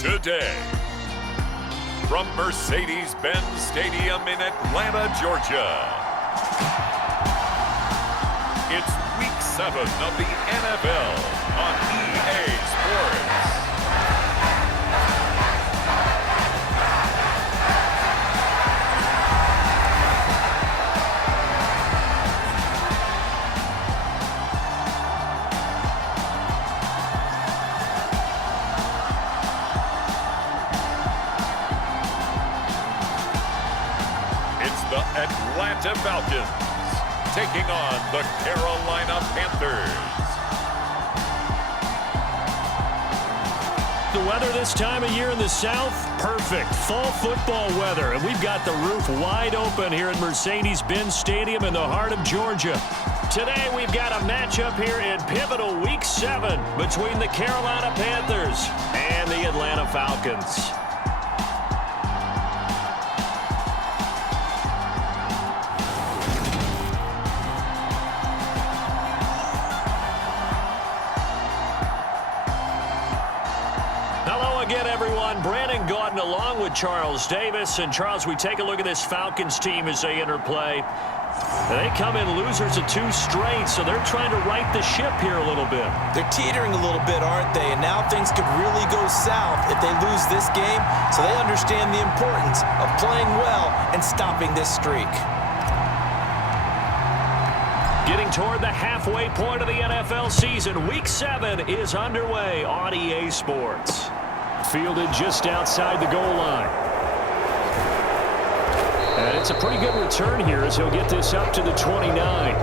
today. From Mercedes-Benz Stadium in Atlanta, Georgia, it's Week 7 of the NFL on EA Sports. The Atlanta Falcons taking on the Carolina Panthers. The weather this time of year in the South, perfect. Fall football weather. And we've got the roof wide open here at Mercedes-Benz Stadium in the heart of Georgia. Today we've got a matchup here in pivotal Week 7 between the Carolina Panthers and the Atlanta Falcons. Again, everyone, Brandon Gaudin along with Charles Davis. And Charles, we take a look at this Falcons team as they interplay. They come in losers of 2 straight, so they're trying to right the ship here a little bit. They're teetering a little bit, aren't they? And now things could really go south if they lose this game. So they understand the importance of playing well and stopping this streak. Getting toward the halfway point of the NFL season, Week 7 is underway on EA Sports. Fielded just outside the goal line. And it's a pretty good return here as he'll get this up to the 29.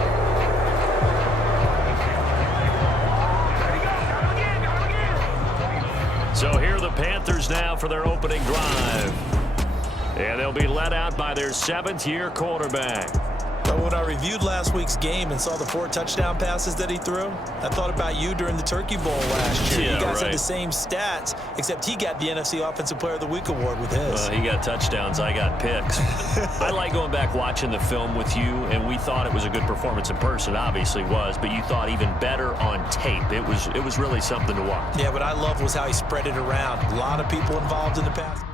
So here are the Panthers now for their opening drive. And they'll be led out by their 7th-year quarterback. But when I reviewed last week's game and saw the 4 touchdown passes that he threw, I thought about you during the Turkey Bowl last year. You guys had the same stats, except he got the NFC Offensive Player of the Week award with his. He got touchdowns. I got picks. I like going back watching the film with you, and we thought it was a good performance in person. Obviously was, but you thought even better on tape. It was really something to watch. Yeah, what I love was how he spread it around. A lot of people involved in the pass.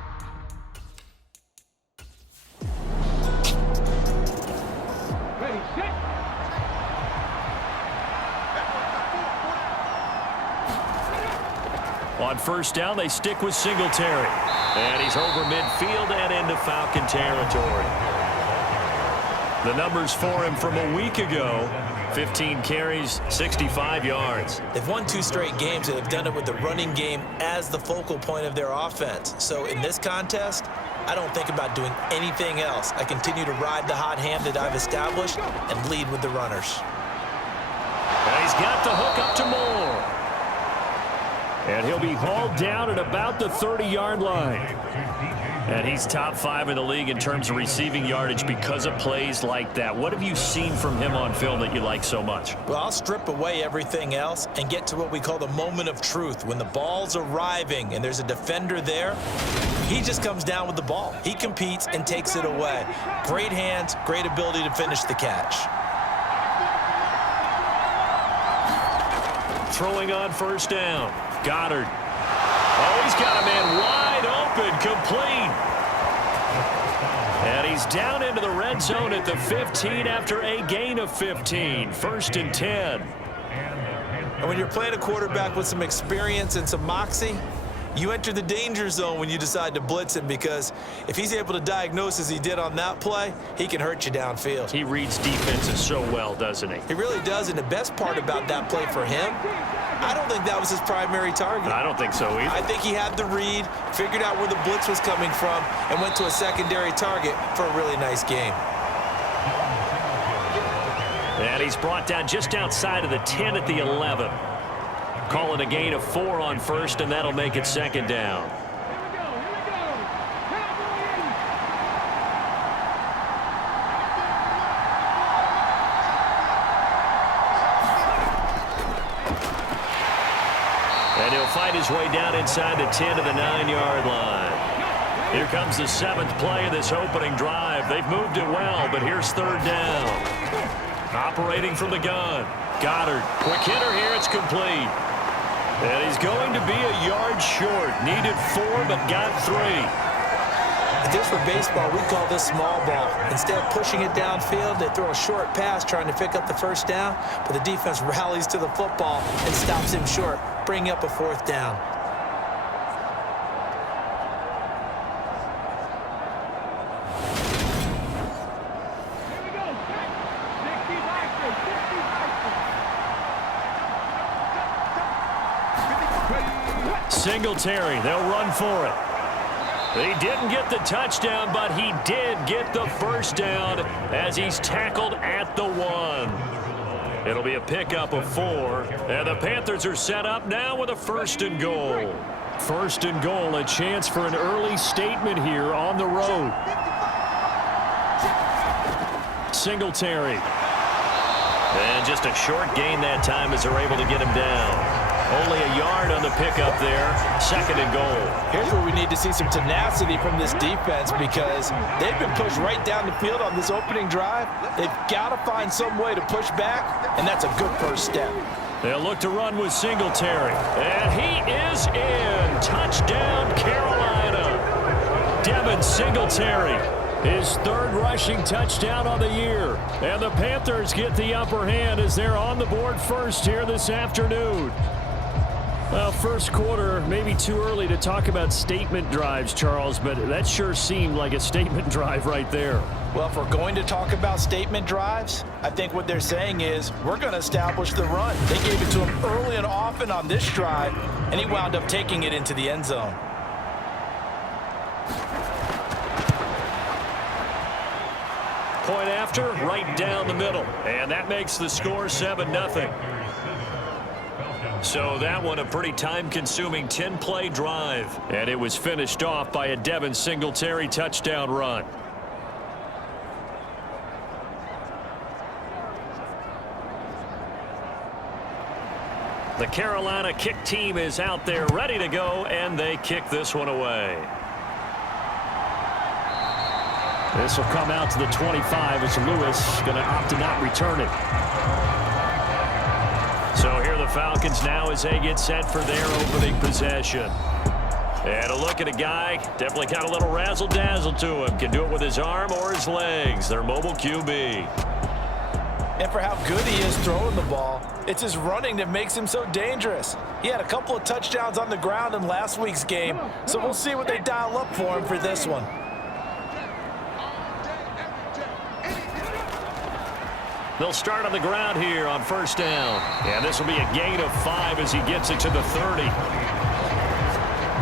On first down, they stick with Singletary. And he's over midfield and into Falcon territory. The numbers for him from a week ago, 15 carries, 65 yards. They've won 2 straight games, and they've done it with the running game as the focal point of their offense. So in this contest, I don't think about doing anything else. I continue to ride the hot hand that I've established and lead with the runners. And he's got the hook up to Moore. And he'll be hauled down at about the 30-yard line. And he's top 5 in the league in terms of receiving yardage because of plays like that. What have you seen from him on film that you like so much? Well, I'll strip away everything else and get to what we call the moment of truth. When the ball's arriving and there's a defender there, he just comes down with the ball. He competes and takes it away. Great hands, great ability to finish the catch. Throwing on first down. Goddard. Oh, he's got a man wide open, complete. And he's down into the red zone at the 15 after a gain of 15. 1st and 10. And when you're playing a quarterback with some experience and some moxie, you enter the danger zone when you decide to blitz him, because if he's able to diagnose as he did on that play, he can hurt you downfield. He reads defenses so well, doesn't he? He really does, and the best part about that play for him, I don't think that was his primary target. I don't think so either. I think he had the read, figured out where the blitz was coming from, and went to a secondary target for a really nice game. And he's brought down just outside of the 10 at the 11. Calling a gain of 4 on first, and that'll make it 2nd down. And he'll fight his way down inside the 10 to the 9-yard line. Here comes the 7th play of this opening drive. They've moved it well, but here's 3rd down. Operating from the gun. Goddard, quick hitter here, it's complete. And he's going to be a yard short. Needed 4, but got 3. If this were baseball, we'd call this small ball. Instead of pushing it downfield, they throw a short pass trying to pick up the first down, but the defense rallies to the football and stops him short, bringing up a 4th down. Singletary, they'll run for it. He didn't get the touchdown, but he did get the first down as he's tackled at the 1. It'll be a pickup of 4, and the Panthers are set up now with a 1st and goal. 1st and goal, a chance for an early statement here on the road. Singletary. And just a short gain that time as they're able to get him down. Only a yard on the pickup there. 2nd and goal. Here's where we need to see some tenacity from this defense because they've been pushed right down the field on this opening drive. They've got to find some way to push back, and that's a good first step. They'll look to run with Singletary. And he is in. Touchdown, Carolina. Devin Singletary. His 3rd rushing touchdown on the year. And the Panthers get the upper hand as they're on the board first here this afternoon. Well, first quarter, maybe too early to talk about statement drives, Charles, but that sure seemed like a statement drive right there. Well, if we're going to talk about statement drives, I think what they're saying is we're going to establish the run. They gave it to him early and often on this drive, and he wound up taking it into the end zone. Point after, right down the middle. And that makes the score 7-0. So that one a pretty time-consuming 10-play drive. And it was finished off by a Devin Singletary touchdown run. The Carolina kick team is out there ready to go, and they kick this one away. This will come out to the 25 as Lewis going to opt to not return it. So here the Falcons now as they get set for their opening possession. And a look at a guy, definitely got a little razzle-dazzle to him. Can do it with his arm or his legs. Their mobile QB. And for how good he is throwing the ball, it's his running that makes him so dangerous. He had a couple of touchdowns on the ground in last week's game, so we'll see what they dial up for him for this one. They'll start on the ground here on 1st down. And this will be a gain of 5 as he gets it to the 30.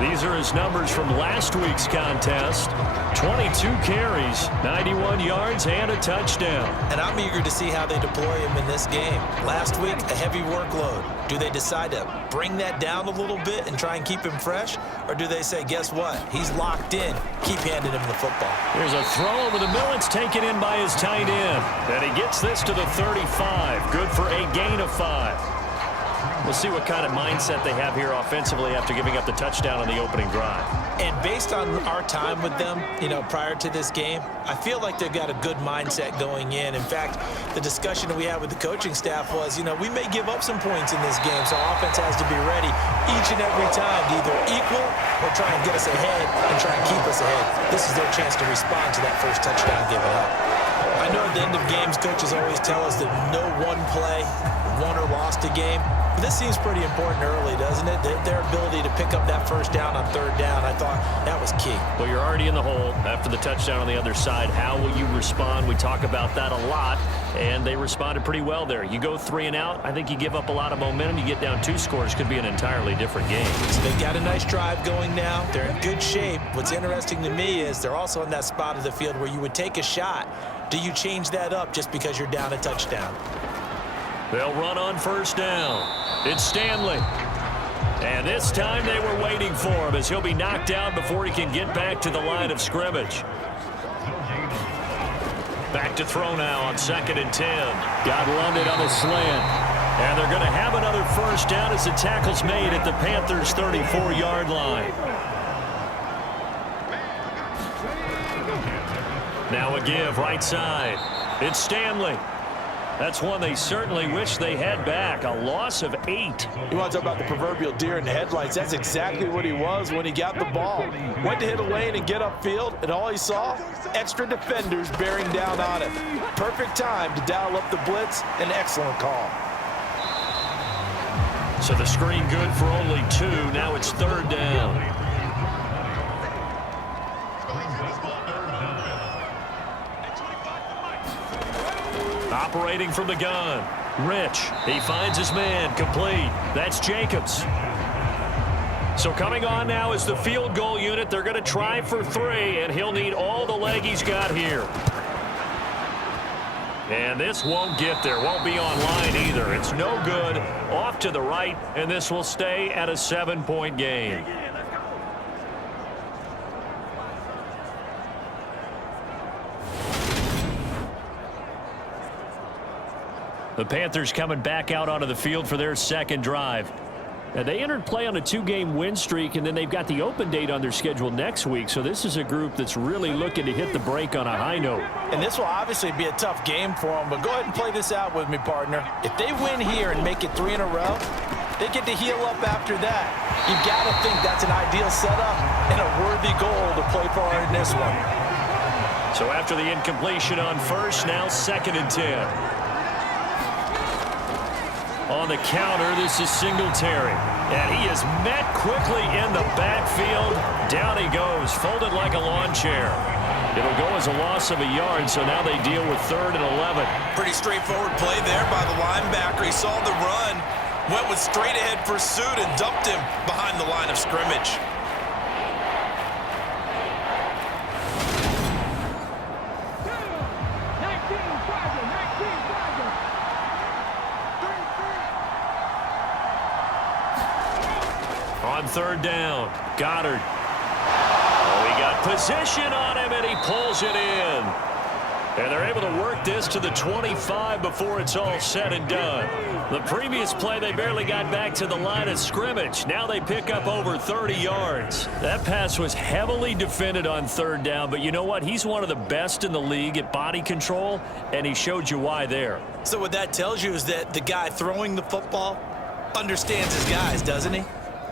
These are his numbers from last week's contest. 22 carries, 91 yards, and a touchdown. And I'm eager to see how they deploy him in this game. Last week, a heavy workload. Do they decide to bring that down a little bit and try and keep him fresh? Or do they say, guess what? He's locked in. Keep handing him the football. Here's a throw over the middle. It's taken in by his tight end. And he gets this to the 35. Good for a gain of 5. We'll see what kind of mindset they have here offensively after giving up the touchdown on the opening drive. And based on our time with them, prior to this game, I feel like they've got a good mindset going in. In fact, the discussion that we had with the coaching staff was, we may give up some points in this game, so offense has to be ready each and every time to either equal or try and get us ahead and try and keep us ahead. This is their chance to respond to that first touchdown given up. I know at the end of games, coaches always tell us that no one play won or lost a game. But this seems pretty important early, doesn't it? Their ability to pick up that first down on 3rd down, I thought that was key. Well, you're already in the hole after the touchdown on the other side. How will you respond? We talk about that a lot, and they responded pretty well there. You go 3 and out, I think you give up a lot of momentum. You get down 2 scores, could be an entirely different game. So they've got a nice drive going now. They're in good shape. What's interesting to me is they're also in that spot of the field where you would take a shot. Do you change that up just because you're down a touchdown? They'll run on 1st down. It's Stanley. And this time they were waiting for him as he'll be knocked out before he can get back to the line of scrimmage. Back to throw now on 2nd and 10. Got London on the slant. And they're going to have another 1st down as the tackle's made at the Panthers' 34-yard line. Now a give right side. It's Stanley. That's one they certainly wish they had back. A loss of 8. You want to talk about the proverbial deer in the headlights? That's exactly what he was when he got the ball. Went to hit a lane and get upfield, and all he saw, extra defenders bearing down on him. Perfect time to dial up the blitz. An excellent call. So the screen good for only 2. Now it's 3rd down. Operating from the gun. Rich. He finds his man. Complete. That's Jacobs. So coming on now is the field goal unit. They're going to try for 3, and he'll need all the leg he's got here. And this won't get there. Won't be online either. It's no good. Off to the right, and this will stay at a 7-point game. The Panthers coming back out onto the field for their second drive. Now, they entered play on a 2-game win streak, and then they've got the open date on their schedule next week. So this is a group that's really looking to hit the break on a high note. And this will obviously be a tough game for them, but go ahead and play this out with me, partner. If they win here and make it 3 in a row, they get to heal up after that. You've got to think that's an ideal setup and a worthy goal to play for in this one. So after the incompletion on first, now 2nd and 10. On the counter, this is Singletary. And he is met quickly in the backfield. Down he goes, folded like a lawn chair. It'll go as a loss of a yard, so now they deal with 3rd and 11. Pretty straightforward play there by the linebacker. He saw the run, went with straight ahead pursuit, and dumped him behind the line of scrimmage. On 3rd down, Goddard. Oh, he got position on him, and he pulls it in. And they're able to work this to the 25 before it's all said and done. The previous play, they barely got back to the line of scrimmage. Now they pick up over 30 yards. That pass was heavily defended on 3rd down, but you know what? He's one of the best in the league at body control, and he showed you why there. So what that tells you is that the guy throwing the football understands his guys, doesn't he?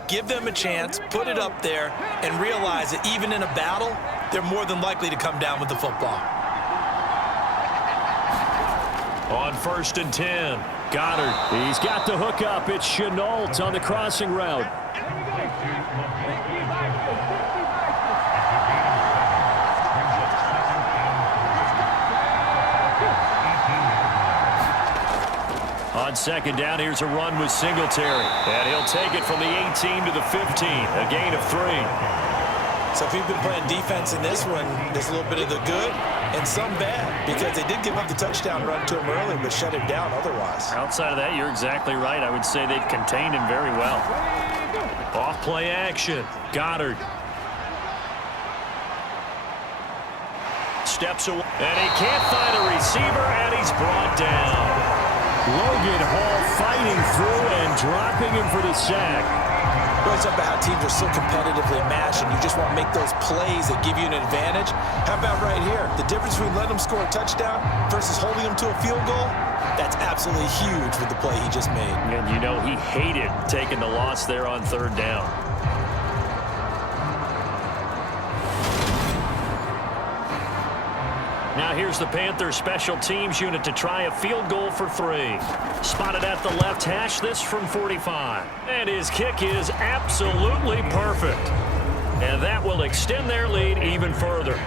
Give them a chance, put it up there, and realize that even in a battle, they're more than likely to come down with the football. On 1st and 10, Goddard. He's got the hook up. It's Chenault on the crossing route. On 2nd down, here's a run with Singletary. And he'll take it from the 18 to the 15, a gain of 3. So if you've been playing defense in this one, there's a little bit of the good and some bad, because they did give up the touchdown run to him early, but shut him down otherwise. Outside of that, you're exactly right. I would say they've contained him very well. Off play action. Goddard. Steps away, and he can't find a receiver, and he's brought down. Logan Hall fighting through and dropping him for the sack. It's about how teams are so competitively matched, and you just want to make those plays that give you an advantage. How about right here? The difference between letting them score a touchdown versus holding them to a field goal, that's absolutely huge with the play he just made. And you know he hated taking the loss there on 3rd down. Now here's the Panthers special teams unit to try a field goal for 3. Spotted at the left hash, this from 45. And his kick is absolutely perfect. And that will extend their lead even further.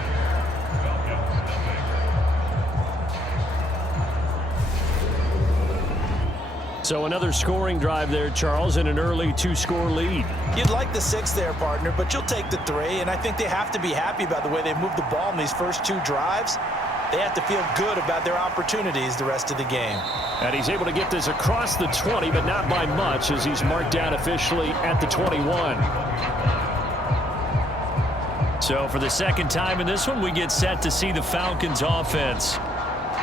So another scoring drive there, Charles, and an early 2-score lead. You'd like the 6 there, partner, but you'll take the 3, and I think they have to be happy about the way they moved the ball in these first 2 drives. They have to feel good about their opportunities the rest of the game. And he's able to get this across the 20, but not by much, as he's marked down officially at the 21. So for the second time in this one, we get set to see the Falcons offense.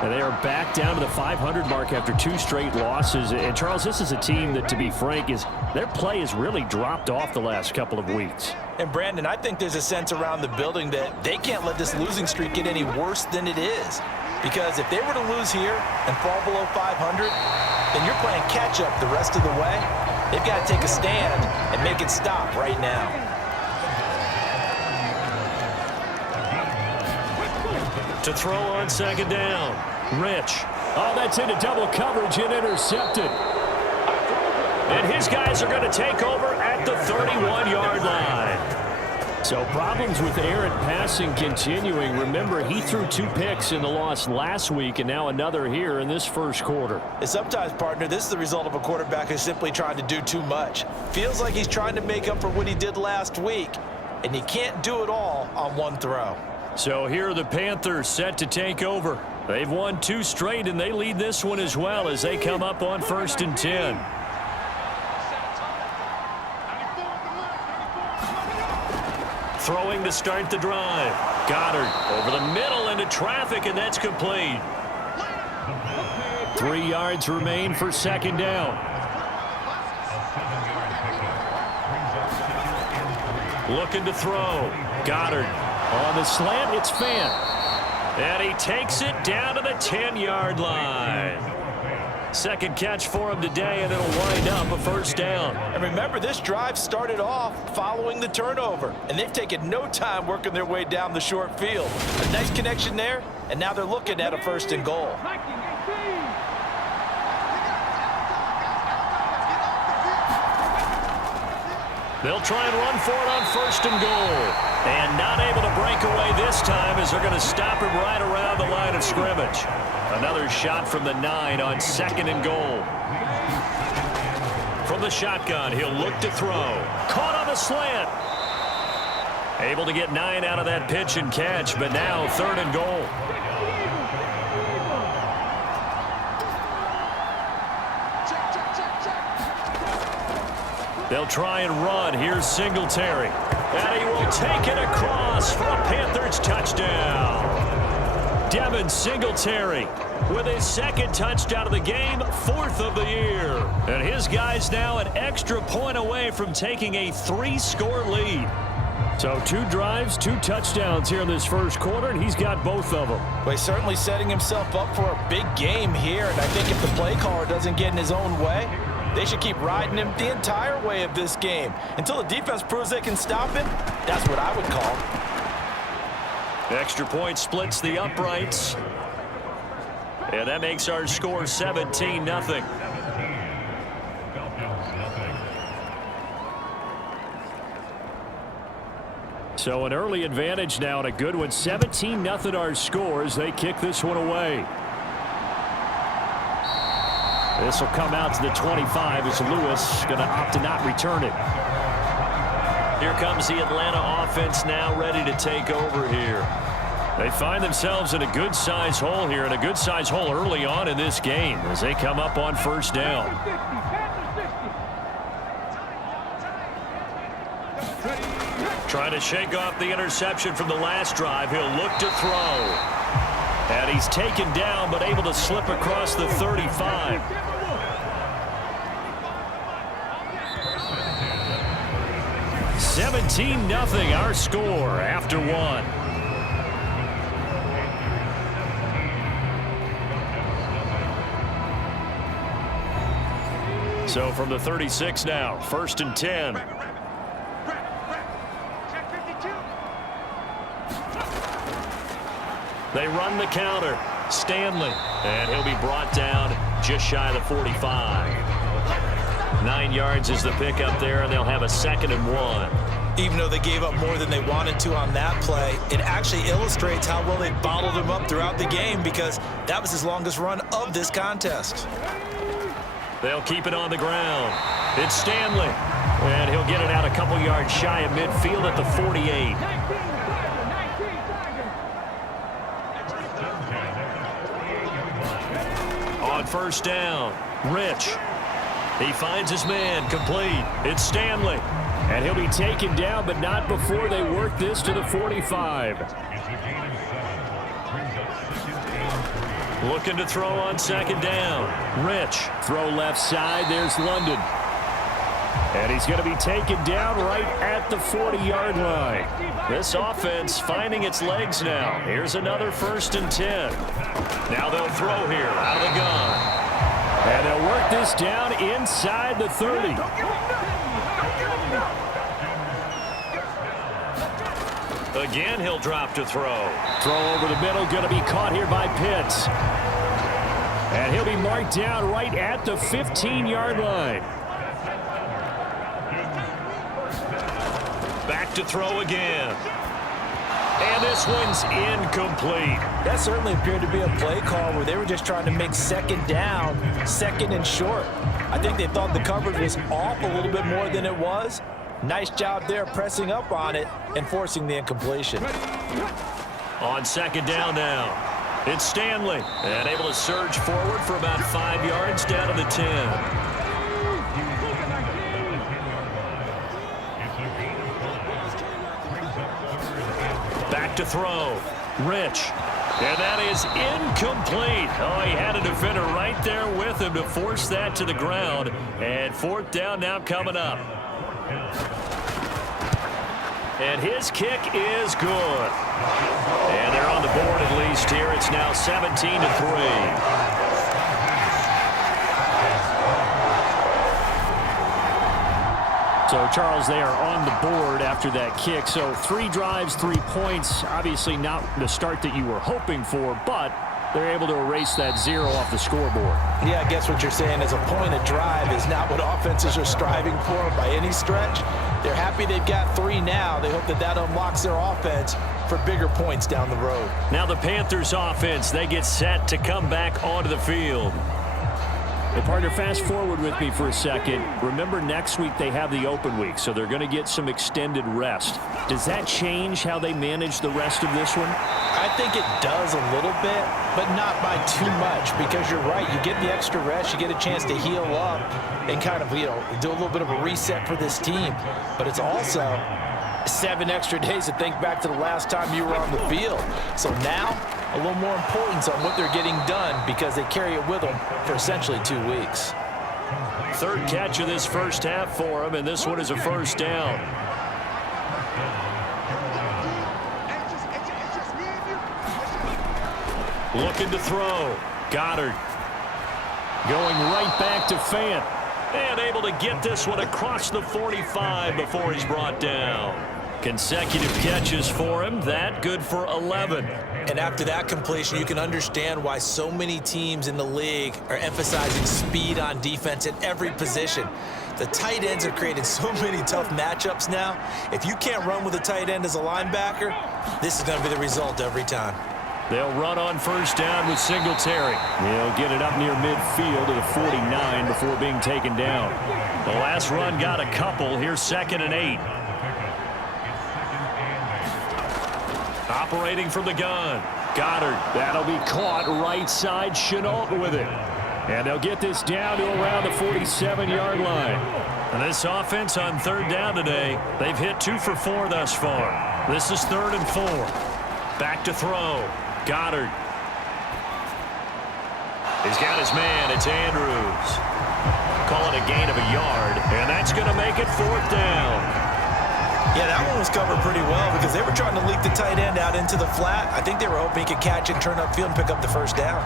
And they are back down to the 500 mark after 2 straight losses. And, Charles, this is a team that, to be frank, their play has really dropped off the last couple of weeks. And, Brandon, I think there's a sense around the building that they can't let this losing streak get any worse than it is. Because if they were to lose here and fall below 500, then you're playing catch-up the rest of the way. They've got to take a stand and make it stop right now. To throw on second down, Rich. Oh, that's into double coverage and intercepted. And his guys are going to take over at the 31-yard line. So problems with errant passing continuing. Remember, he threw 2 picks in the loss last week and now another here in this first quarter. And sometimes, partner, this is the result of a quarterback who's simply trying to do too much. Feels like he's trying to make up for what he did last week, and he can't do it all on one throw. So here are the Panthers set to take over. They've won 2 straight, and they lead this one as well as they come up on 1st and 10. Throwing to start the drive. Goddard over the middle into traffic, and that's complete. 3 yards remain for second down. Looking to throw. Goddard on the slant. It's Fant. And he takes it down to the 10-yard line. Second catch for him today, and it'll wind up a first down. And remember, this drive started off following the turnover, and they've taken no time working their way down the short field. A nice connection there, and now they're looking at a 1st and goal. They'll try and run for it on 1st and goal. And not able to break away this time as they're going to stop him right around the line of scrimmage. Another shot from the 9 on 2nd and goal. From the shotgun, he'll look to throw. Caught on the slant. Able to get 9 out of that pitch and catch, but now 3rd and goal. They'll try and run. Here's Singletary. And he will take it across for a Panthers touchdown. Devin Singletary with his 2nd touchdown of the game, 4th of the year. And his guys now an extra point away from taking a 3-score lead. So 2 drives, 2 touchdowns here in this first quarter, and he's got both of them. Well, he's certainly setting himself up for a big game here, and I think if the play caller doesn't get in his own way, they should keep riding him the entire way of this game. Until the defense proves they can stop him, that's what I would call. Extra point splits the uprights. And that makes our score 17-0. So an early advantage now and a good one. 17-0 our score as they kick this one away. This will come out to the 25 as Lewis going to opt to not return it. Here comes the Atlanta offense now ready to take over here. They find themselves in a good-sized hole here, and a good-sized hole early on in this game as they come up on 1st down. Trying to shake off the interception from the last drive. He'll look to throw. And he's taken down but able to slip across the 35. $17-0 our score after 1. So from the 36 now, 1st and 10. They run the counter. Stanley. And he'll be brought down just shy of the 45. 9 yards is the pickup there, and they'll have a 2nd and 1. Even though they gave up more than they wanted to on that play, it actually illustrates how well they bottled him up throughout the game, because that was his longest run of this contest. They'll keep it on the ground. It's Stanley. And he'll get it out a couple yards shy of midfield at the 48. On 1st down, Rich. He finds his man, complete. It's Stanley. And he'll be taken down, but not before they work this to the 45. Looking to throw on 2nd down. Rich. Throw left side. There's London. And he's going to be taken down right at the 40-yard line. This offense finding its legs now. Here's another 1st and 10. Now they'll throw here out of the gun. And they'll work this down inside the 30. Again, he'll drop to throw. Throw over the middle, going to be caught here by Pitts. And he'll be marked down right at the 15-yard line. Back to throw again. And this one's incomplete. That certainly appeared to be a play call where they were just trying to make 2nd down, 2nd and short. I think they thought the coverage was off a little bit more than it was. Nice job there pressing up on it and forcing the incompletion. On 2nd down now, it's Stanley. And able to surge forward for about 5 yards down to the 10. Back to throw. Rich. And that is incomplete. Oh, he had a defender right there with him to force that to the ground. And 4th down now coming up. And his kick is good. And they're on the board at least here. It's now 17-3. So, Charles, they are on the board after that kick. So 3 drives, 3 points. Obviously not the start that you were hoping for, but they're able to erase that 0 off the scoreboard. Yeah, I guess what you're saying is a point of drive is not what offenses are striving for by any stretch. They're happy they've got 3 now. They hope that that unlocks their offense for bigger points down the road. Now the Panthers offense, they get set to come back onto the field. Hey, partner, fast forward with me for a second. Remember, next week they have the open week, so they're going to get some extended rest. Does that change how they manage the rest of this one? I think it does a little bit, but not by too much, because you're right. You get the extra rest. You get a chance to heal up and kind of, do a little bit of a reset for this team. But it's also 7 extra days to think back to the last time you were on the field. So now, a little more importance on what they're getting done because they carry it with them for essentially 2 weeks. 3rd catch of this first half for him, and this one is a 1st down. Looking to throw. Goddard going right back to Fant. And able to get this one across the 45 before he's brought down. Consecutive catches for him. That good for 11. And after that completion, you can understand why so many teams in the league are emphasizing speed on defense at every position. The tight ends have created so many tough matchups now. If you can't run with a tight end as a linebacker, this is going to be the result every time. They'll run on 1st down with Singletary. He'll get it up near midfield to the 49 before being taken down. The last run got a couple. Here's 2nd and 8. Operating from the gun. Goddard. That'll be caught right side. Chenault with it. And they'll get this down to around the 47-yard line. And this offense on 3rd down today, they've hit 2 for 4 thus far. This is 3rd and 4. Back to throw. Goddard. He's got his man. It's Andrews. Call it a gain of a yard. And that's going to make it 4th down. Yeah, that one was covered pretty well because they were trying to leak the tight end out into the flat. I think they were hoping he could catch it, turn upfield, and pick up the 1st down.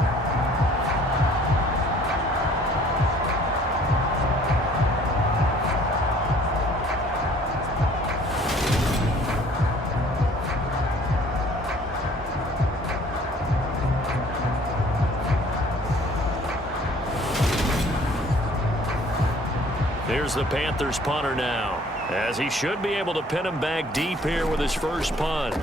Here's the Panthers punter now, as he should be able to pin him back deep here with his first punt.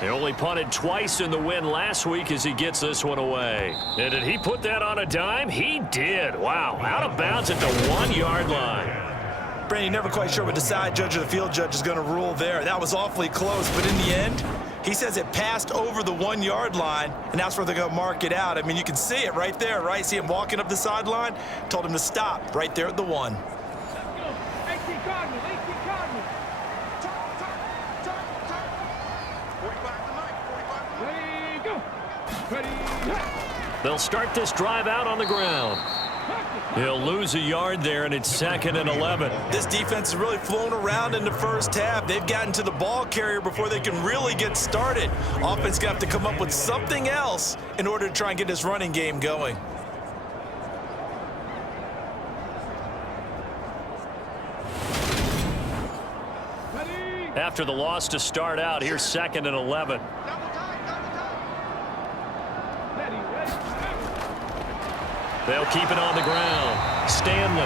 He only punted twice in the win last week as he gets this one away. And did he put that on a dime? He did. Wow, out of bounds at the 1-yard line. Brandon, never quite sure what the side judge or the field judge is going to rule there. That was awfully close, but in the end, he says it passed over the 1-yard line, and that's where they're going to mark it out. I mean, you can see it right there, right? See him walking up the sideline? Told him to stop right there at the 1. They'll start this drive out on the ground. He'll lose a yard there, and it's 2nd and 11. This defense is really flown around in the first half. They've gotten to the ball carrier before they can really get started. Offense got to come up with something else in order to try and get this running game going. After the loss to start out, here's 2nd and 11. They'll keep it on the ground. Stanley.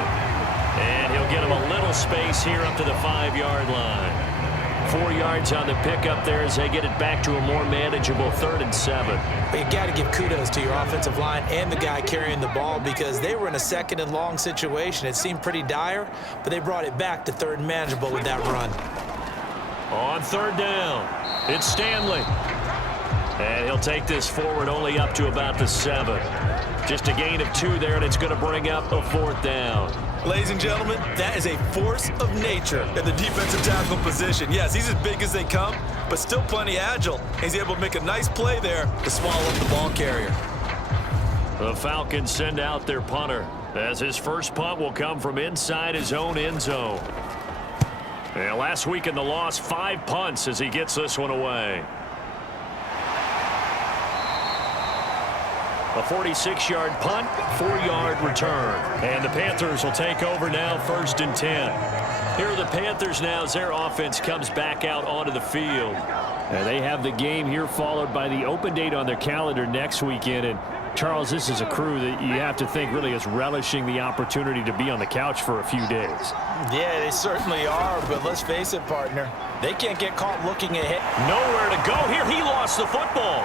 And he'll get him a little space here up to the 5-yard line. 4 yards on the pickup there as they get it back to a more manageable 3rd and 7. But you got to give kudos to your offensive line and the guy carrying the ball because they were in a 2nd and long situation. It seemed pretty dire, but they brought it back to 3rd and manageable with that run. On 3rd down, it's Stanley. And he'll take this forward only up to about the 7. Just a gain of 2 there, and it's going to bring up a 4th down. Ladies and gentlemen, that is a force of nature in the defensive tackle position. Yes, he's as big as they come, but still plenty agile. He's able to make a nice play there to swallow up the ball carrier. The Falcons send out their punter as his first punt will come from inside his own end zone. And last week in the loss, 5 punts as he gets this one away. A 46-yard punt, 4-yard return. And the Panthers will take over now, 1st and 10. Here are the Panthers now as their offense comes back out onto the field. And they have the game here followed by the open date on their calendar next weekend. And Charles, this is a crew that you have to think really is relishing the opportunity to be on the couch for a few days. Yeah, they certainly are, but let's face it, partner. They can't get caught looking ahead. Nowhere to go here. He lost the football.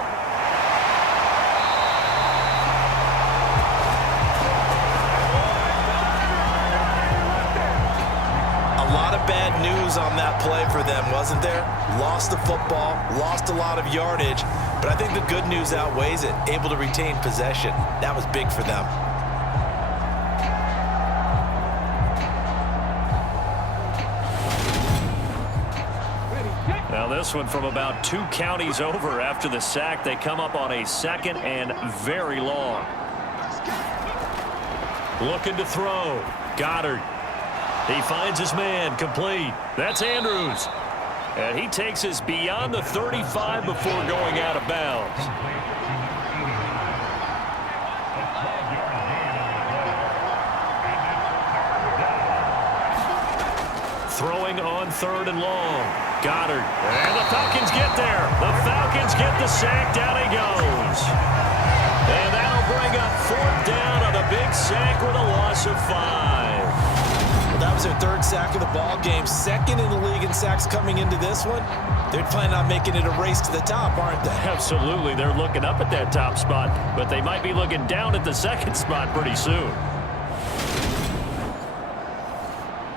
A lot of bad news on that play for them, wasn't there? Lost the football, lost a lot of yardage, but I think the good news outweighs it. Able to retain possession. That was big for them. Now this one from about 2 counties over after the sack. They come up on a 2nd and very long. Looking to throw. Goddard. He finds his man, complete. That's Andrews. And he takes us beyond the 35 before going out of bounds. Throwing on 3rd and long. Goddard. And the Falcons get there. The Falcons get the sack. Down he goes. And that'll bring up 4th down on a big sack with a loss of 5. That was their 3rd sack of the ball game. 2nd in the league in sacks coming into this one. They're planning on making it a race to the top, aren't they? Absolutely. They're looking up at that top spot, but they might be looking down at the 2nd spot pretty soon.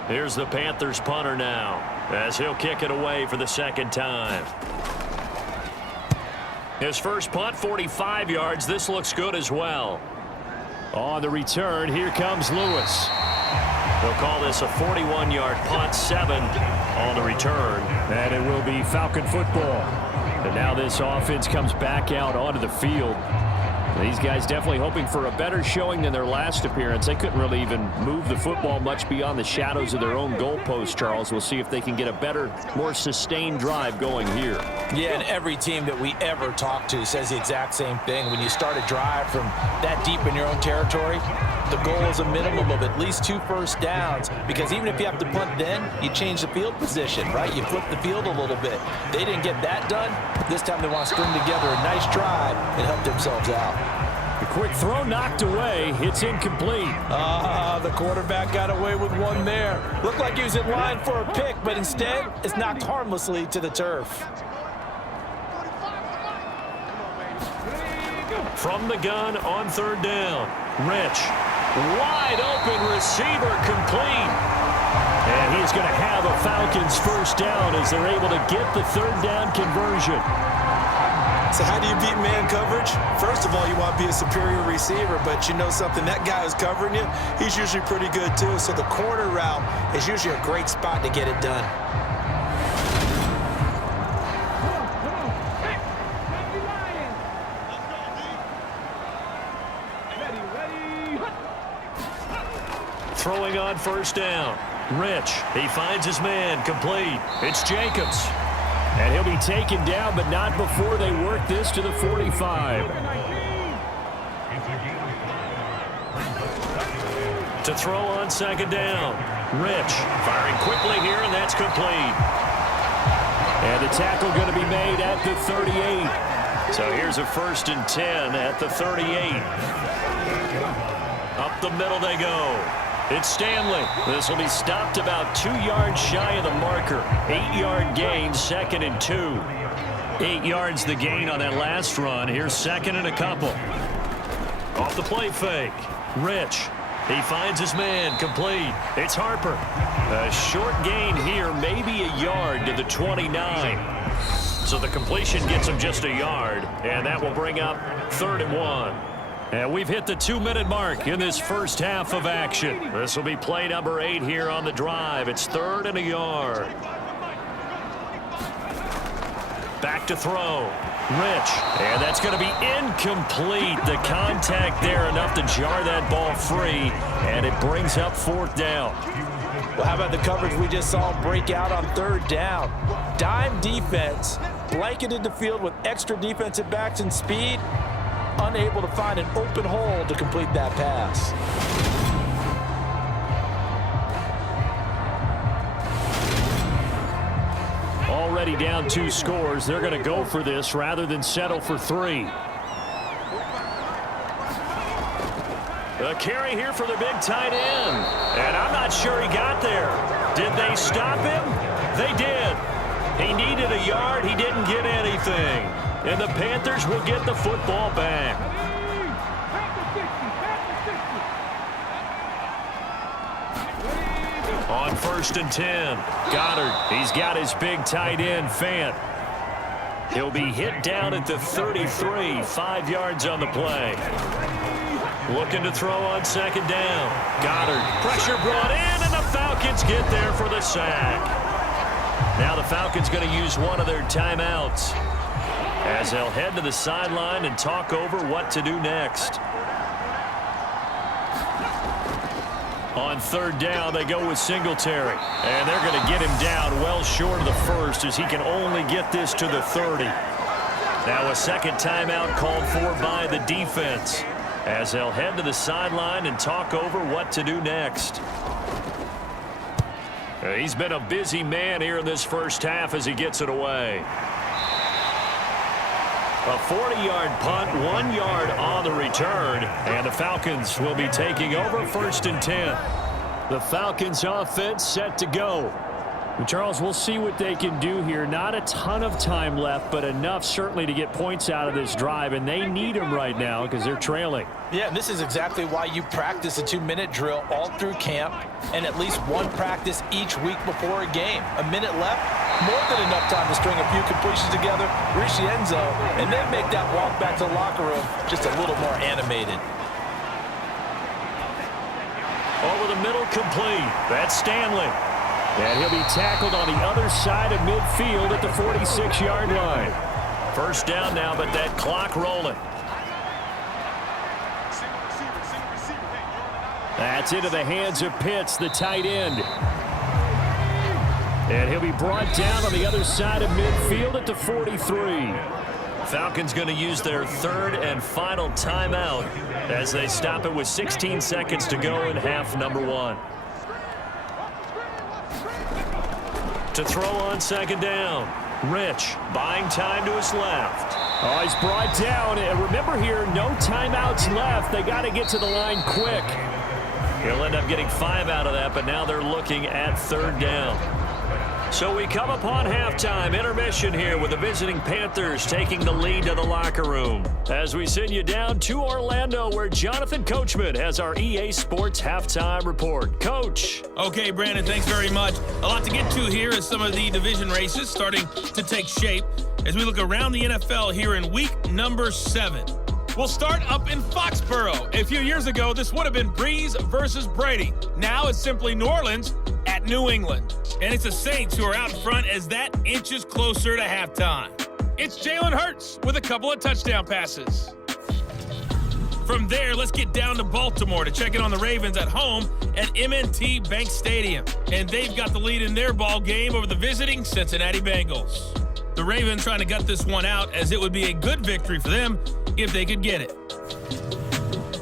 Here's the Panthers punter now as he'll kick it away for the 2nd time. His first punt, 45 yards. This looks good as well. On the return, here comes Lewis. They'll call this a 41-yard punt, 7 on the return, and it will be Falcon football. And now this offense comes back out onto the field. These guys definitely hoping for a better showing than their last appearance. They couldn't really even move the football much beyond the shadows of their own goalpost, Charles. We'll see if they can get a better, more sustained drive going here. Yeah, and every team that we ever talk to says the exact same thing. When you start a drive from that deep in your own territory, the goal is a minimum of at least 2 first downs, because even if you have to punt then, you change the field position, right? You flip the field a little bit. They didn't get that done. This time they want to string together a nice drive and help themselves out. The quick throw knocked away. It's incomplete. The quarterback got away with one there. Looked like he was in line for a pick, but instead it's knocked harmlessly to the turf. From the gun on 3rd down. Rich. Wide open receiver, complete. And he's going to have a Falcons first down as they're able to get the 3rd down conversion. So how do you beat man coverage? First of all, you want to be a superior receiver, but you know something, that guy who's covering you, he's usually pretty good too. So the corner route is usually a great spot to get it done. throwing on first down. Rich, he finds his man, complete. It's Jacobs. And he'll be taken down, but not before they work this to the 45. To throw on second down. Rich firing quickly here, and that's complete. And the tackle going to be made at the 38. So here's a 1st and 10 at the 38. Up the middle they go. It's Stanley. This will be stopped about 2 yards shy of the marker. 8-yard gain, 2nd and 2. 8 yards the gain on that last run. Here's 2nd and a couple. Off the play fake. Rich. He finds his man, complete. It's Harper. A short gain here, maybe a yard to the 29. So the completion gets him just a yard, and that will bring up 3rd and 1. And we've hit the 2-minute mark in this first half of action. This will be play number 8 here on the drive. It's 3rd and a yard. Back to throw. Rich, and that's going to be incomplete. The contact there enough to jar that ball free, and it brings up 4th down. Well, how about the coverage we just saw break out on 3rd down? Dime defense, blanketed the field with extra defensive backs and speed, unable to find an open hole to complete that pass. Already down 2 scores. They're going to go for this rather than settle for 3. A carry here for the big tight end. And I'm not sure he got there. Did they stop him? They did. He needed a yard. He didn't get anything. And the Panthers will get the football back. On 1st and 10, Goddard, he's got his big tight end, Fant. He'll be hit down at the 33, 5 yards on the play. Looking to throw on 2nd down. Goddard, pressure brought in, and the Falcons get there for the sack. Now the Falcons going to use one of their timeouts as they'll head to the sideline and talk over what to do next. On 3rd down, they go with Singletary. And they're going to get him down well short of the 1st as he can only get this to the 30. Now a 2nd timeout called for by the defense as they'll head to the sideline and talk over what to do next. He's been a busy man here in this first half as he gets it away. A 40-yard punt, 1 yard on the return, and the Falcons will be taking over 1st and 10. The Falcons offense set to go. And Charles, we'll see what they can do here. Not a ton of time left, but enough certainly to get points out of this drive, and they need them right now because they're trailing. Yeah, and this is exactly why you practice a 2-minute drill all through camp and at least one practice each week before a game. A minute left, more than enough time to string a few completions together, reach the end zone, and then make that walk back to the locker room just a little more animated. Over the middle, complete. That's Stanley. And he'll be tackled on the other side of midfield at the 46-yard line. 1st down now, but that clock rolling. That's into the hands of Pitts, the tight end. And he'll be brought down on the other side of midfield at the 43. Falcons going to use their 3rd and final timeout as they stop it with 16 seconds to go in half number 1. To throw on 2nd down. Rich buying time to his left. Oh, he's brought down. And remember here, no timeouts left. They got to get to the line quick. He'll end up getting 5 out of that, but now they're looking at 3rd down. So we come upon halftime intermission here with the visiting Panthers taking the lead to the locker room as we send you down to Orlando where Jonathan Coachman has our EA Sports halftime report. Coach. Okay, Brandon, thanks very much. A lot to get to here as some of the division races starting to take shape as we look around the NFL here in week number 7. We'll start up in Foxborough. A few years ago, this would have been Breeze versus Brady. Now it's simply New Orleans at New England. And it's the Saints who are out in front as that inches closer to halftime. It's Jalen Hurts with a couple of touchdown passes. From there, let's get down to Baltimore to check in on the Ravens at home at M&T Bank Stadium. And they've got the lead in their ball game over the visiting Cincinnati Bengals. The Ravens trying to gut this one out, as it would be a good victory for them if they could get it.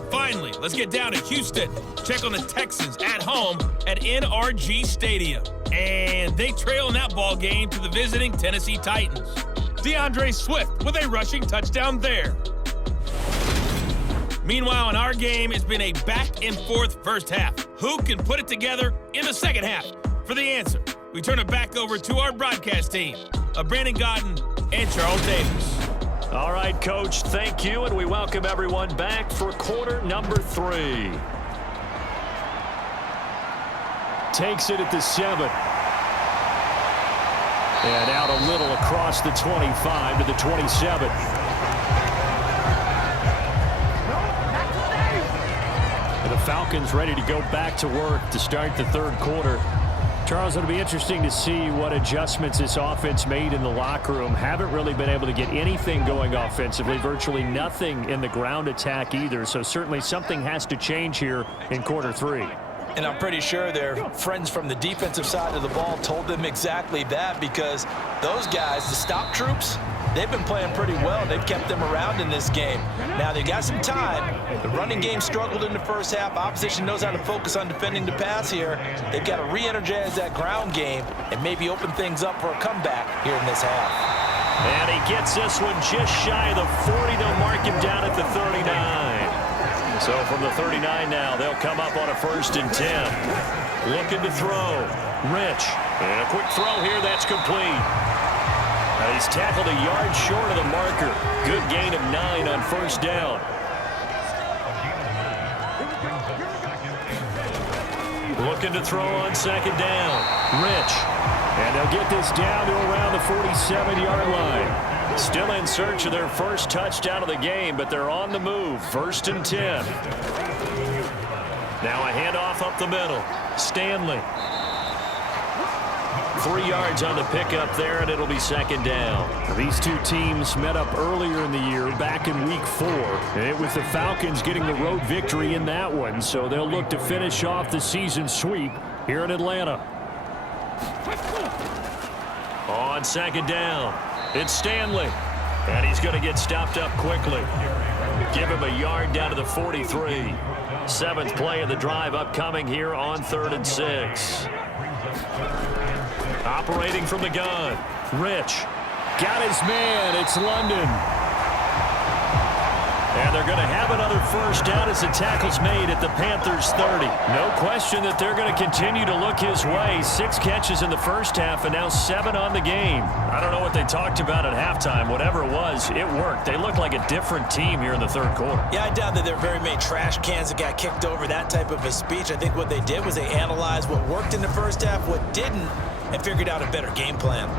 Finally, let's get down to Houston. Check on the Texans at home at NRG Stadium. And they trail in that ball game to the visiting Tennessee Titans. DeAndre Swift with a rushing touchdown there. Meanwhile, in our game, it's been a back-and-forth first half. Who can put it together in the second half? For the answer, we turn it back over to our broadcast team of Brandon Godden and Charles Davis. All right, Coach, thank you, and we welcome everyone back for quarter number 3. Takes it at the 7. And out a little across the 25 to the 27. And the Falcons ready to go back to work to start the third quarter. Charles, it'll be interesting to see what adjustments this offense made in the locker room. Haven't really been able to get anything going offensively, virtually nothing in the ground attack either. So certainly something has to change here in quarter 3. And I'm pretty sure their friends from the defensive side of the ball told them exactly that, because those guys, the stop troops, they've been playing pretty well. They've kept them around in this game. Now, they've got some time. The running game struggled in the first half. Opposition knows how to focus on defending the pass here. They've got to re-energize that ground game and maybe open things up for a comeback here in this half. And he gets this one just shy of the 40. They'll mark him down at the 39. So from the 39 now, they'll come up on a 1st and 10. Looking to throw. Rich. And a quick throw here. That's complete. He's tackled a yard short of the marker. Good gain of 9 on 1st down. Looking to throw on 2nd down. Rich. And they'll get this down to around the 47-yard line. Still in search of their first touchdown of the game, but they're on the move. 1st and 10. Now a handoff up the middle. Stanley. 3 yards on the pickup there, and it'll be 2nd down. These two teams met up earlier in the year, back in week 4. And it was the Falcons getting the road victory in that one, so they'll look to finish off the season sweep here in Atlanta. On 2nd down, it's Stanley. And he's going to get stopped up quickly. Give him a yard down to the 43. 7th play of the drive upcoming here on 3rd and 6. Operating from the gun. Rich. Got his man. It's London. And they're going to have another 1st down as the tackle's made at the Panthers 30. No question that they're going to continue to look his way. 6 catches in the first half and now 7 on the game. I don't know what they talked about at halftime. Whatever it was, it worked. They look like a different team here in the third quarter. Yeah, I doubt that there are very many trash cans that got kicked over, that type of a speech. I think what they did was they analyzed what worked in the first half, what didn't, and figured out a better game plan.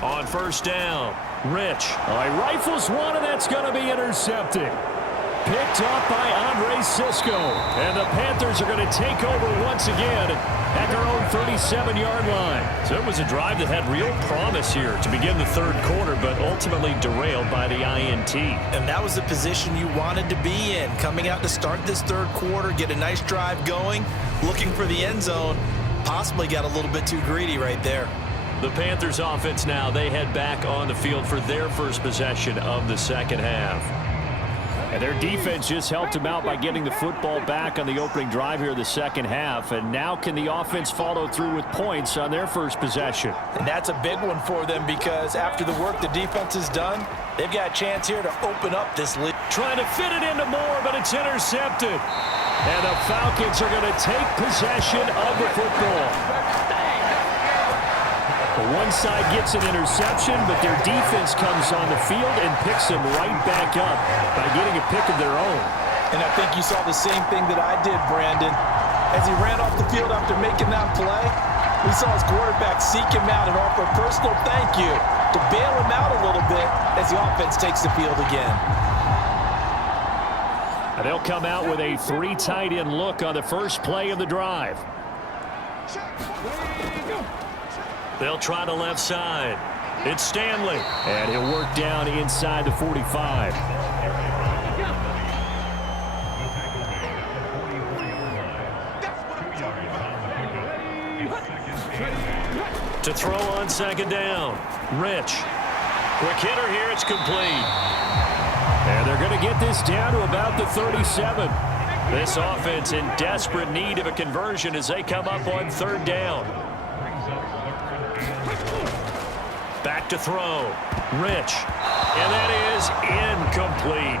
On 1st down, Rich. He rifles one, and that's going to be intercepted. Picked up by Andre Cisco. And the Panthers are going to take over once again at their own 37-yard line. So it was a drive that had real promise here to begin the third quarter, but ultimately derailed by the INT. And that was the position you wanted to be in, coming out to start this third quarter, get a nice drive going, looking for the end zone. Possibly got a little bit too greedy right there. The Panthers offense now, they head back on the field for their first possession of the second half. And their defense just helped them out by getting the football back on the opening drive here of the second half. And now can the offense follow through with points on their first possession? And that's a big one for them, because after the work the defense has done, they've got a chance here to open up this lead. Trying to fit it into Moore, but it's intercepted. And the Falcons are going to take possession of the football. One side gets an interception, but their defense comes on the field and picks them right back up by getting a pick of their own. And I think you saw the same thing that I did, Brandon. As he ran off the field after making that play, we saw his quarterback seek him out and offer a personal thank you to bail him out a little bit as the offense takes the field again. And they'll come out with a 3 tight end look on the first play of the drive. They'll try the left side. It's Stanley. And he'll work down inside the 45. To throw on second down. Rich. Quick hitter here. It's complete. And they're going to get this down to about the 37. This offense in desperate need of a conversion as they come up on third down. Back to throw. Rich. And that is incomplete.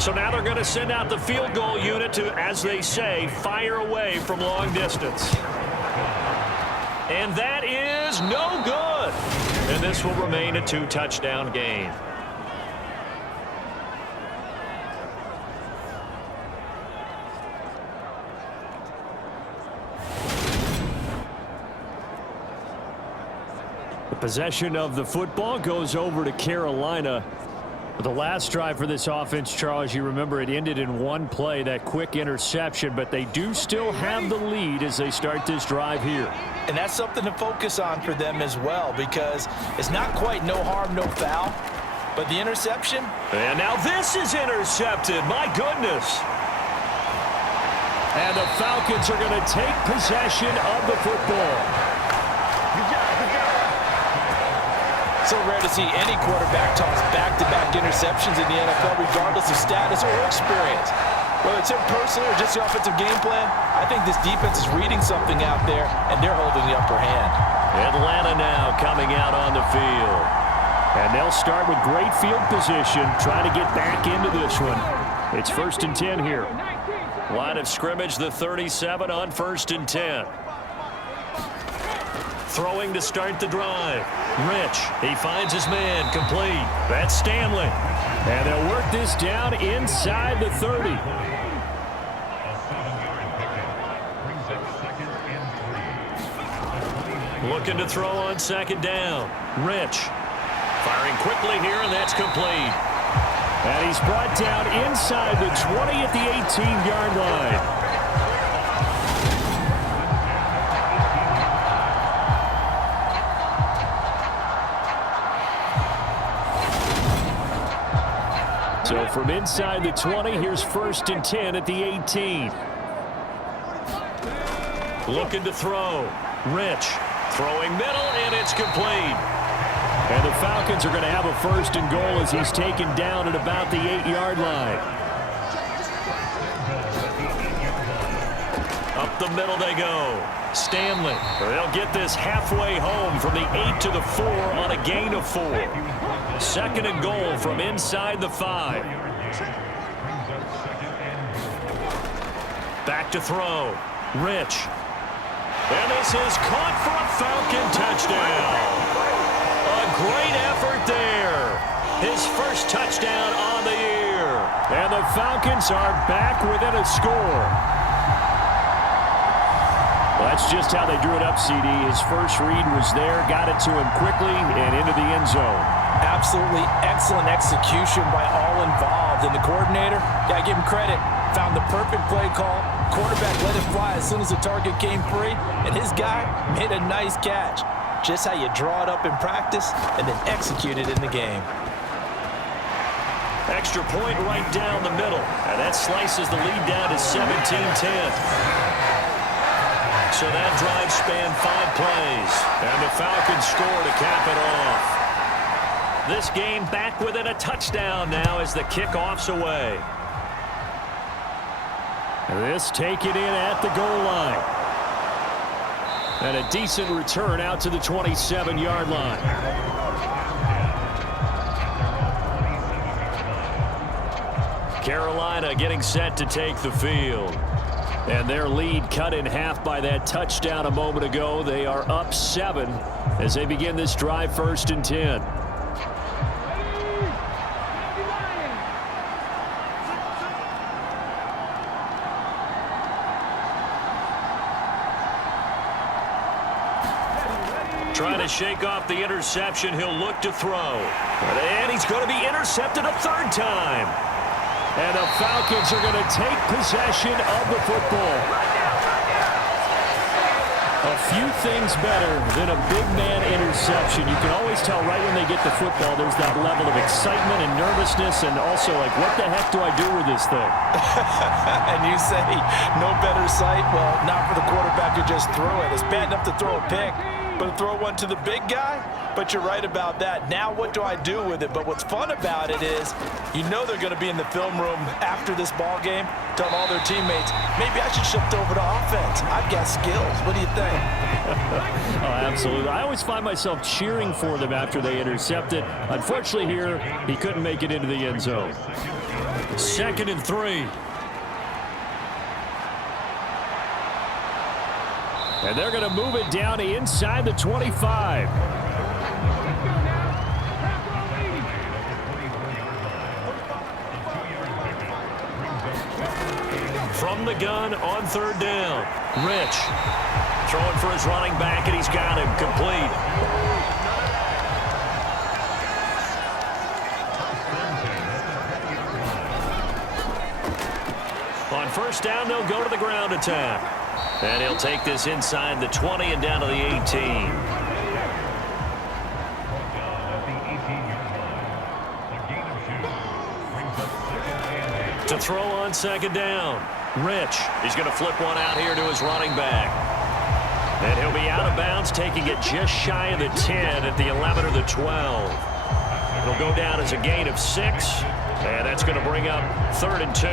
So now they're going to send out the field goal unit to, as they say, fire away from long distance. And that is no good. And this will remain a 2-touchdown game. The possession of the football goes over to Carolina. The last drive for this offense, Charles, you remember it ended in one play, that quick interception, but they do still have the lead as they start this drive here. And that's something to focus on for them as well, because it's not quite no harm, no foul, but the interception. And now this is intercepted. My goodness. And the Falcons are going to take possession of the football. So rare to see any quarterback toss back-to-back interceptions in the NFL, regardless of status or experience. Whether it's him personally or just the offensive game plan, I think this defense is reading something out there, and they're holding the upper hand. Atlanta now coming out on the field. And they'll start with great field position, trying to get back into this one. It's 1st and 10 here. Line of scrimmage, the 37 on 1st and 10. Throwing to start the drive. Rich, he finds his man, complete. That's Stanley. And they'll work this down inside the 30. Looking to throw on second down. Rich. Firing quickly here, and that's complete. And he's brought down inside the 20 at the 18-yard line. So from inside the 20, here's 1st and 10 at the 18. Looking to throw. Rich. Throwing middle, and it's complete. And the Falcons are going to have a 1st and goal as he's taken down at about the 8-yard line. Up the middle they go. Stanley. They'll get this halfway home from the 8 to the 4 on a gain of 4. 2nd and goal from inside the 5. Back to throw. Rich. And this is caught for a Falcon touchdown. A great effort there. His first touchdown on the year. And the Falcons are back within a score. Well, that's just how they drew it up, CD. His first read was there, got it to him quickly, and into the end zone. Absolutely excellent execution by all involved. And the coordinator, got to give him credit, found the perfect play call. Quarterback let it fly as soon as the target came free, and his guy made a nice catch. Just how you draw it up in practice and then execute it in the game. Extra point right down the middle, and that slices the lead down to 17-10. So that drive spanned 5 plays, and the Falcons score to cap it off. This game back within a touchdown now as the kickoff's away. This taken in at the goal line. And a decent return out to the 27-yard line. Carolina getting set to take the field. And their lead cut in half by that touchdown a moment ago. They are up 7 as they begin this drive 1st and 10. Trying to shake off the interception. He'll look to throw. And he's going to be intercepted a 3rd time. And the Falcons are going to take possession of the football. A few things better than a big man interception. You can always tell right when they get the football, there's that level of excitement and nervousness, and also like, what the heck do I do with this thing? And you say, no better sight? Well, not for the quarterback who just threw it. It's bad enough to throw a pick, but to throw one to the big guy? But you're right about that. Now what do I do with it? But what's fun about it is, you know they're going to be in the film room after this ball game, telling all their teammates, maybe I should shift over to offense. I've got skills. What do you think? Oh, absolutely. I always find myself cheering for them after they intercept it. Unfortunately here, he couldn't make it into the end zone. 2nd and 3. And they're going to move it down inside the 25. From the gun on 3rd down. Rich throwing for his running back, and he's got him complete. On 1st down, they'll go to the ground attack. And he'll take this inside the 20 and down to the 18. To throw on 2nd down. Rich, he's going to flip one out here to his running back. And he'll be out of bounds, taking it just shy of the 10 at the 11 or the 12. It'll go down as a gain of 6, and that's going to bring up 3rd and 2.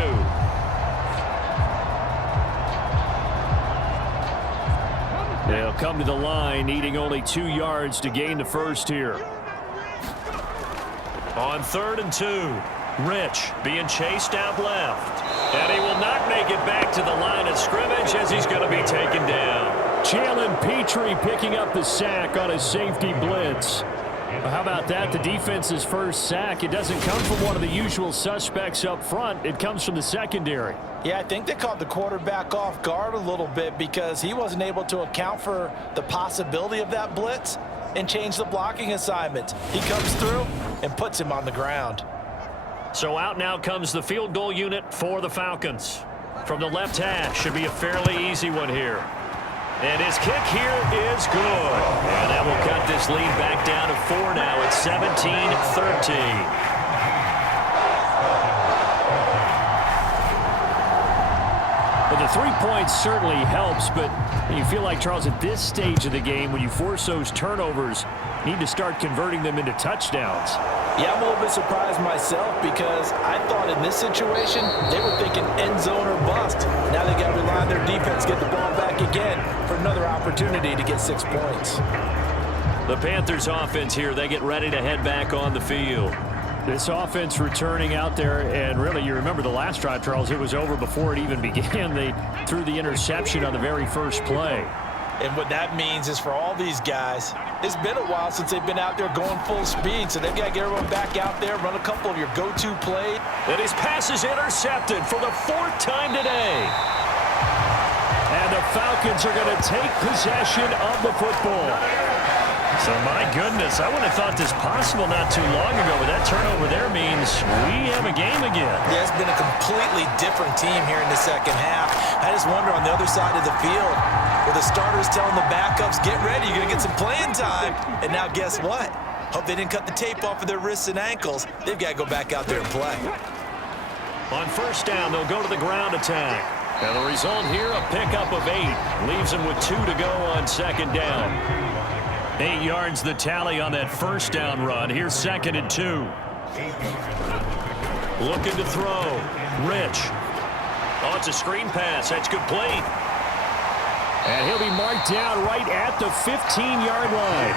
They'll come to the line, needing only 2 yards to gain the first here. On 3rd and 2, Rich being chased out left. And he will not make it back to the line of scrimmage as he's going to be taken down. Jalen Petrie picking up the sack on a safety blitz. How about that? The defense's first sack. It doesn't come from one of the usual suspects up front. It comes from the secondary. Yeah, I think they caught the quarterback off guard a little bit because he wasn't able to account for the possibility of that blitz and change the blocking assignment. He comes through and puts him on the ground. So out now comes the field goal unit for the Falcons. From the left hash, should be a fairly easy one here. And his kick here is good. And that will cut this lead back down to 4 now. It's 17-13. Well, the 3 points certainly helps, but you feel like, Charles, at this stage of the game, when you force those turnovers, you need to start converting them into touchdowns. Yeah, I'm a little bit surprised myself because I thought in this situation they were thinking end zone or bust. Now they got to rely on their defense, get the ball back again for another opportunity to get 6 points. The Panthers offense here, they get ready to head back on the field. This offense returning out there, and really, you remember the last drive, Charles, it was over before it even began. They threw the interception on the very first play. And what that means is for all these guys, it's been a while since they've been out there going full speed, so they've got to get everyone back out there, run a couple of your go-to plays. And his pass is intercepted for the 4th time today. And the Falcons are going to take possession of the football. So, my goodness, I wouldn't have thought this possible not too long ago, but that turnover there means we have a game again. Yeah, it's been a completely different team here in the second half. I just wonder on the other side of the field, where the starters telling the backups, get ready, you're going to get some playing time. And now guess what? Hope they didn't cut the tape off of their wrists and ankles. They've got to go back out there and play. On 1st down, they'll go to the ground attack. And the result here, a pickup of 8. Leaves them with 2 to go on 2nd down. 8 yards the tally on that 1st down run. Here's 2nd and 2. Looking to throw. Rich. Oh, it's a screen pass. That's complete. And he'll be marked down right at the 15-yard line.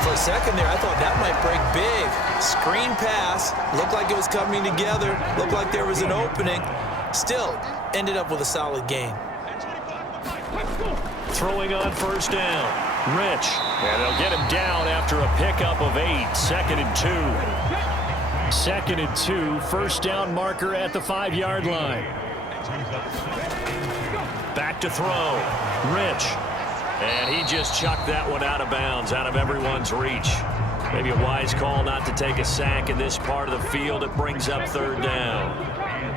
For a second there, I thought that might break big. Screen pass. Looked like it was coming together. Looked like there was an opening. Still, ended up with a solid gain. Throwing on 1st down. Rich. And they'll get him down after a pickup of 8. 2nd and 2. 2nd and 2. 1st down marker at the 5-yard line. Back to throw. Rich. And he just chucked that one out of bounds, out of everyone's reach. Maybe a wise call not to take a sack in this part of the field. It brings up third down.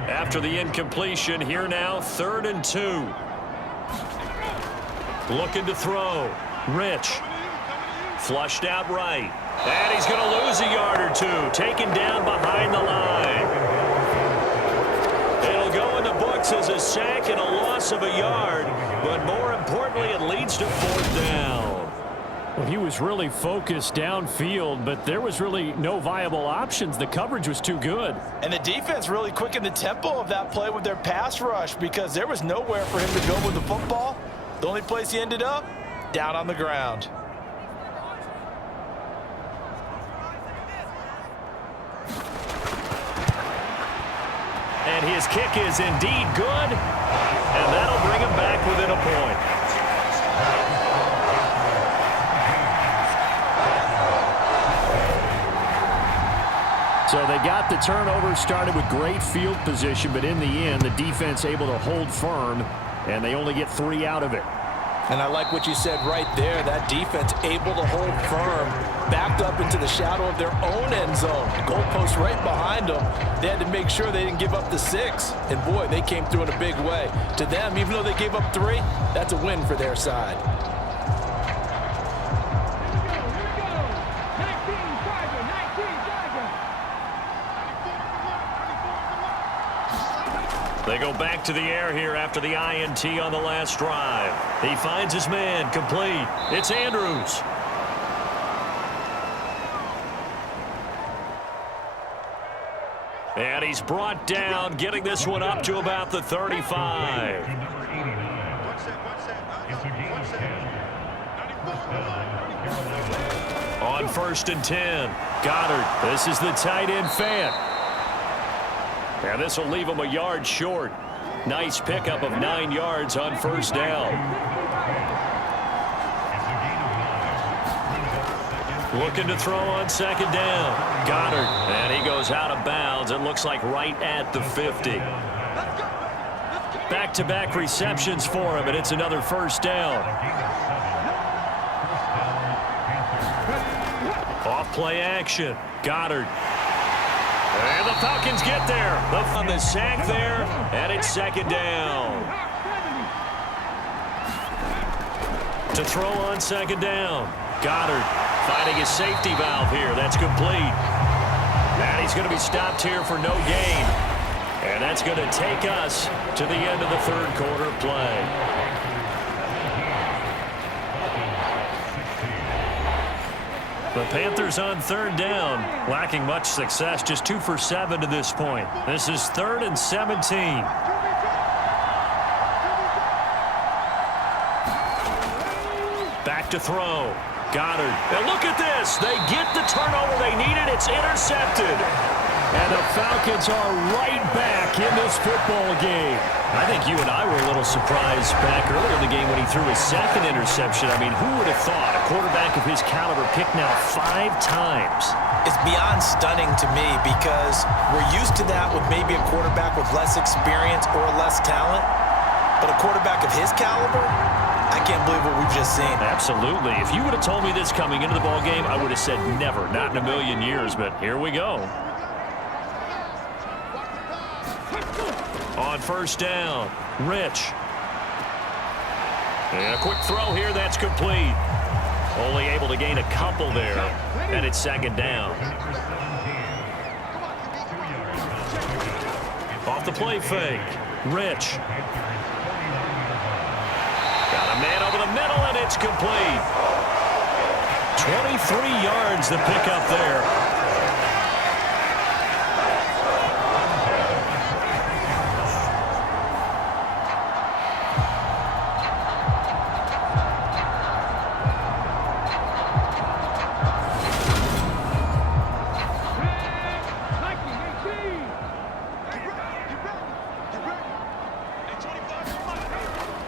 After the incompletion, here now, 3rd and 2. Looking to throw. Rich. Flushed out right. And he's going to lose a yard or two. Taken down behind the line. It'll go in the books as a sack and a loss of a yard. But more importantly, it leads to 4th down. Well, he was really focused downfield, but there was really no viable options. The coverage was too good. And the defense really quickened the tempo of that play with their pass rush because there was nowhere for him to go with the football. The only place he ended up, down on the ground. And his kick is indeed good, and that'll bring him back within a point. So they got the turnover, started with great field position, but in the end, the defense able to hold firm, and they only get 3 out of it. And I like what you said right there. That defense able to hold firm, backed up into the shadow of their own end zone. The goalpost right behind them. They had to make sure they didn't give up the 6. And, boy, they came through in a big way. To them, even though they gave up 3, that's a win for their side. They go back to the air here after the INT on the last drive. He finds his man, complete. It's Andrews. And he's brought down, getting this one up to about the 35. On 1st and 10, Goddard. This is the tight end Fant. And this will leave him a yard short. Nice pickup of 9 yards on 1st down. Looking to throw on 2nd down. Goddard. And he goes out of bounds. It looks like right at the 50. Back-to-back receptions for him, and it's another 1st down. Off play action. Goddard. And the Falcons get there. On the sack there, and it's 2nd down. To throw on 2nd down. Goddard finding his safety valve here. That's complete. And he's going to be stopped here for no gain. And that's going to take us to the end of the 3rd quarter play. The Panthers on 3rd down, lacking much success, just 2 for 7 to this point. This is 3rd and 17. Back to throw. Goddard. And look at this. They get the turnover they needed. It's intercepted. And the Falcons are right back in this football game. I think you and I were a little surprised back earlier in the game when he threw his 2nd interception. I mean, who would have thought a quarterback of his caliber picked now 5 times? It's beyond stunning to me because we're used to that with maybe a quarterback with less experience or less talent. But a quarterback of his caliber, I can't believe what we've just seen. Absolutely. If you would have told me this coming into the ball game, I would have said never, not in a million years. But here we go. On 1st down, Rich. And a quick throw here, that's complete. Only able to gain a couple there, and it's 2nd down. Off the play fake, Rich. Got a man over the middle, and it's complete. 23 yards to pick up there.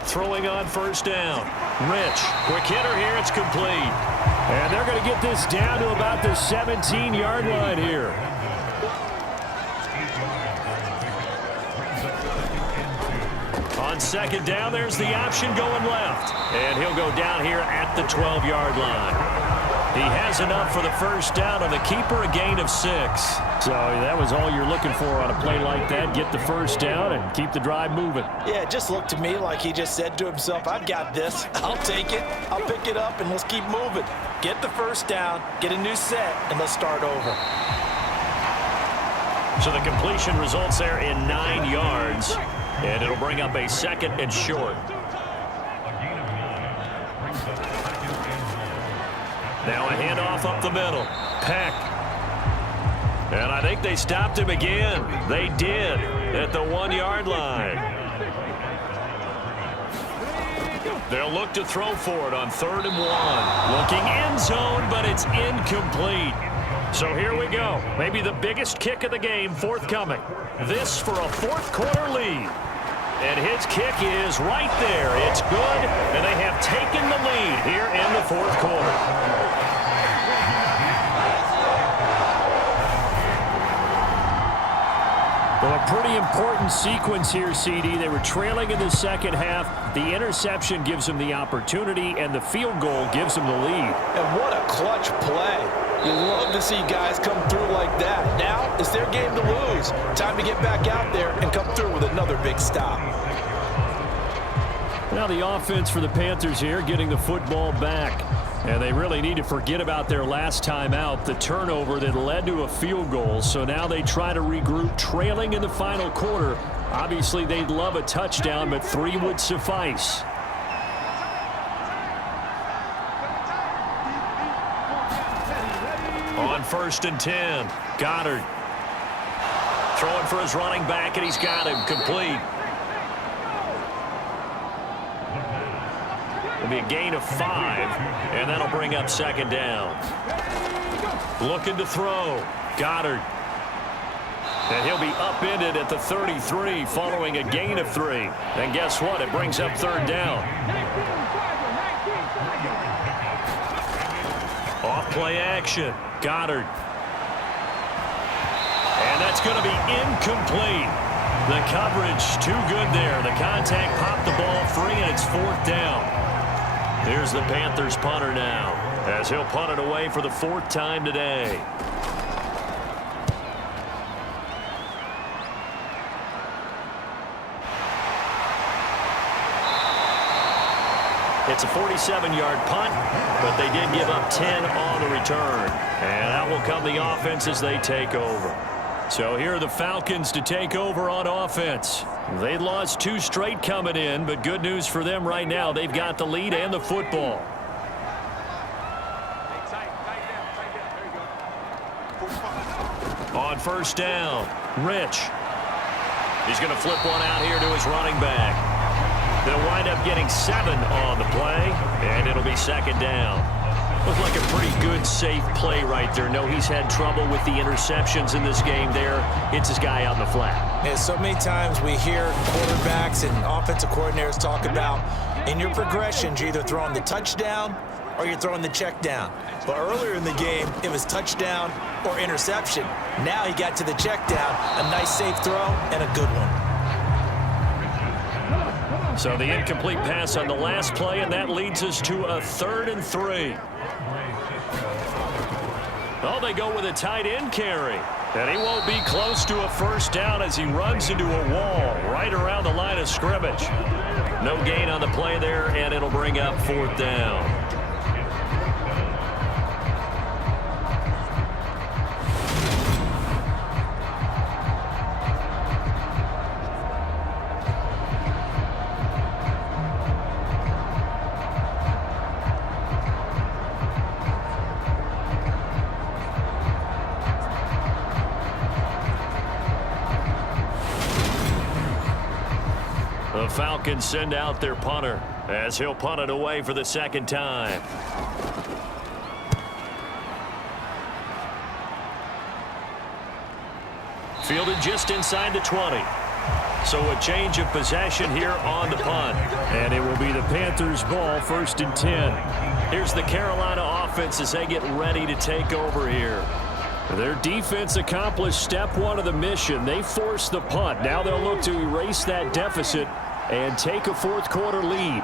Throwing on 1st down. Rich. Quick hitter here. It's complete. And they're going to get this down to about the 17-yard line here. On 2nd down, there's the option going left. And he'll go down here at the 12-yard line. He has enough for the first down on the keeper, a gain of 6. So that was all you're looking for on a play like that. Get the first down and keep the drive moving. Yeah, it just looked to me like he just said to himself, I've got this. I'll take it. I'll pick it up, and let's keep moving. Get the first down, get a new set, and let's start over. So the completion results there in 9 yards, and it'll bring up a 2nd and short. Now a handoff up the middle. Peck. And I think they stopped him again. They did at the 1-yard line. They'll look to throw for it on 3rd and 1. Looking end zone, but it's incomplete. So here we go. Maybe the biggest kick of the game forthcoming. This for a 4th quarter lead. And his kick is right there. It's good, and they have taken the lead here in the 4th quarter. Well, a pretty important sequence here, CD. They were trailing in the second half. The interception gives them the opportunity, and the field goal gives them the lead. And what a clutch play. You love to see guys come through like that. Now it's their game to lose. Time to get back out there and come through with another big stop. Now the offense for the Panthers here, getting the football back. And they really need to forget about their last time out, the turnover that led to a field goal. So now they try to regroup, trailing in the final quarter. Obviously, they'd love a touchdown, but 3 would suffice. On 1st and 10, Goddard throwing for his running back, and he's got him complete. It'll be a gain of 5, and that'll bring up 2nd down. Looking to throw. Goddard. And he'll be upended at the 33 following a gain of 3. And guess what? It brings up 3rd down. Off play action. Goddard. And that's going to be incomplete. The coverage too good there. The contact popped the ball free, and it's 4th down. Here's the Panthers punter now, as he'll punt it away for the 4th time today. It's a 47-yard punt, but they did give up 10 on the return. And out will come the offense as they take over. So here are the Falcons to take over on offense. They lost 2 straight coming in, but good news for them right now. They've got the lead and the football. On 1st down, Rich. He's going to flip one out here to his running back. They'll wind up getting 7 on the play, and it'll be 2nd down. Looked like a pretty good, safe play right there. No, he's had trouble with the interceptions in this game there. Hits his guy out in the flat. Yeah, so many times we hear quarterbacks and offensive coordinators talk about in your progressions, you're either throwing the touchdown or you're throwing the check down. But earlier in the game, it was touchdown or interception. Now he got to the check down, a nice safe throw and a good one. So the incomplete pass on the last play, and that leads us to a 3rd and 3. Oh, they go with a tight end carry. And he won't be close to a first down as he runs into a wall right around the line of scrimmage. No gain on the play there, and it'll bring up 4th down. The Falcons send out their punter as he'll punt it away for the 2nd time. Fielded just inside the 20. So a change of possession here on the punt. And it will be the Panthers' ball, 1st and 10. Here's the Carolina offense as they get ready to take over here. Their defense accomplished step 1 of the mission. They forced the punt. Now they'll look to erase that deficit and take a 4th quarter lead.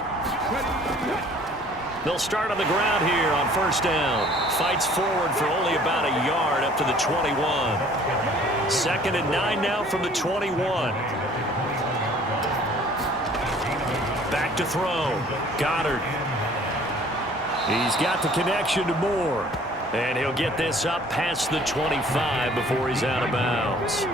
They'll start on the ground here on first down. Fights forward for only about a yard up to the 21. 2nd and 9 now from the 21. Back to throw. Goddard. He's got the connection to Moore. And he'll get this up past the 25 before he's out of bounds.